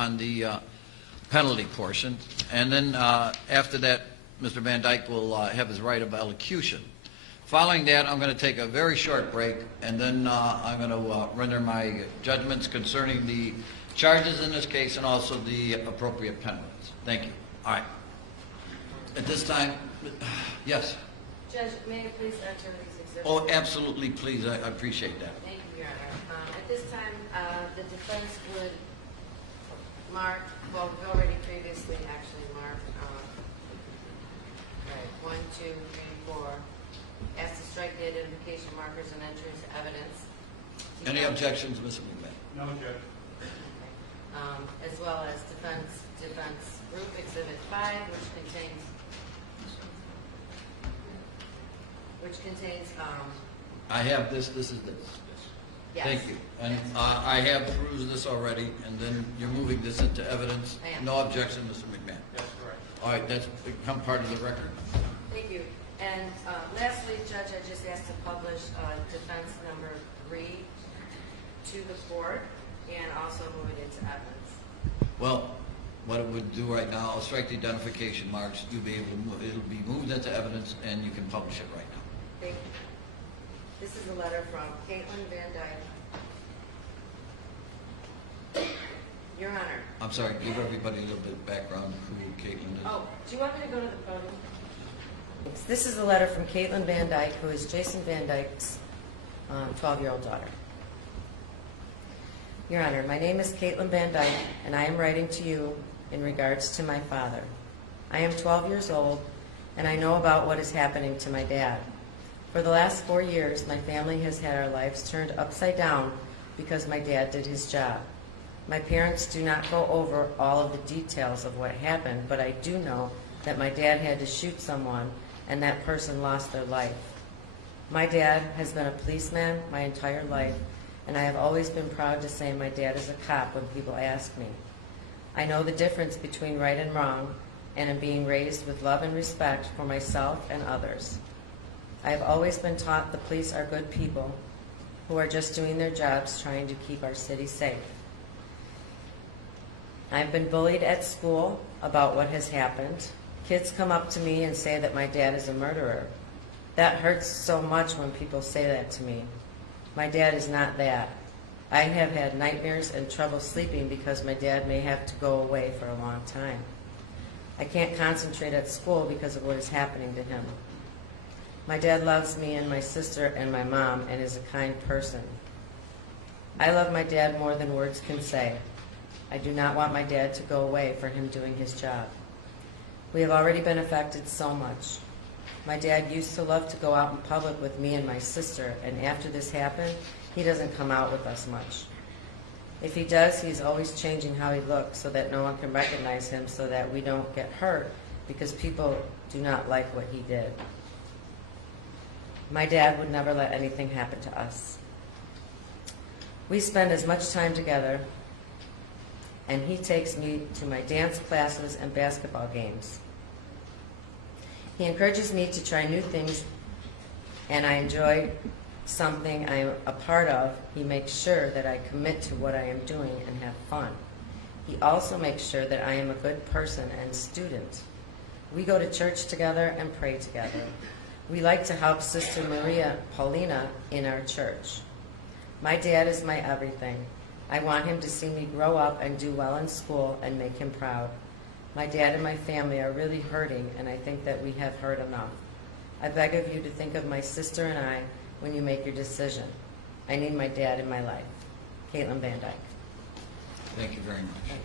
on the penalty portion, and then after that, Mr. Van Dyke will have his right of elocution. Following that, I'm going to take a very short break, and then I'm going to render my judgments concerning the charges in this case and also the appropriate penalties. Thank you. All right. At this time, yes? Judge, may I please enter these exhibits? Oh, absolutely, please. I appreciate that. Thank you, Your Honor. At this time, the defense would mark, well, we've already previously actually marked, right, 1, 2, 3, 4, asked to strike the identification markers and enter into evidence. Any objections, Mr. McMahon? No, Judge. As well as defense group exhibit 5, which contains I have this. This is this. yes. Thank you. And I have perused this already, and then you're moving this into evidence. I am. No objection, Mr. McMahon. That's correct. All right, that's become part of the record. Thank you. And lastly, Judge, I just asked to publish defense number 3 to the court and also move it into evidence. Well, what it would do right now, I'll strike the identification marks. You'll be able to move, it'll be moved into evidence, and you can publish it right now. Thank you. This is a letter from Caitlin Van Dyke. Your Honor. I'm sorry, give everybody a little bit of background who Caitlin is. Oh, do you want me to go to the podium? This is a letter from Caitlin Van Dyke, who is Jason Van Dyke's 12-year-old daughter. Your Honor, my name is Caitlin Van Dyke, and I am writing to you in regards to my father. I am 12 years old, and I know about what is happening to my dad. For the last 4 years, my family has had our lives turned upside down because my dad did his job. My parents do not go over all of the details of what happened, but I do know that my dad had to shoot someone, and that person lost their life. My dad has been a policeman my entire life, and I have always been proud to say my dad is a cop when people ask me. I know the difference between right and wrong, and am being raised with love and respect for myself and others. I have always been taught the police are good people who are just doing their jobs trying to keep our city safe. I've been bullied at school about what has happened. Kids come up to me and say that my dad is a murderer. That hurts so much when people say that to me. My dad is not that. I have had nightmares and trouble sleeping because my dad may have to go away for a long time. I can't concentrate at school because of what is happening to him. My dad loves me and my sister and my mom and is a kind person. I love my dad more than words can say. I do not want my dad to go away for him doing his job. We have already been affected so much. My dad used to love to go out in public with me and my sister, and after this happened, he doesn't come out with us much. If he does, he's always changing how he looks so that no one can recognize him, so that we don't get hurt because people do not like what he did. My dad would never let anything happen to us. We spend as much time together, and he takes me to my dance classes and basketball games. He encourages me to try new things, and I enjoy something I am a part of. He makes sure that I commit to what I am doing and have fun. He also makes sure that I am a good person and student. We go to church together and pray together. We like to help Sister Maria Paulina in our church. My dad is my everything. I want him to see me grow up and do well in school and make him proud. My dad and my family are really hurting, and I think that we have heard enough. I beg of you to think of my sister and I when you make your decision. I need my dad in my life. Caitlin Van Dyke. Thank you very much.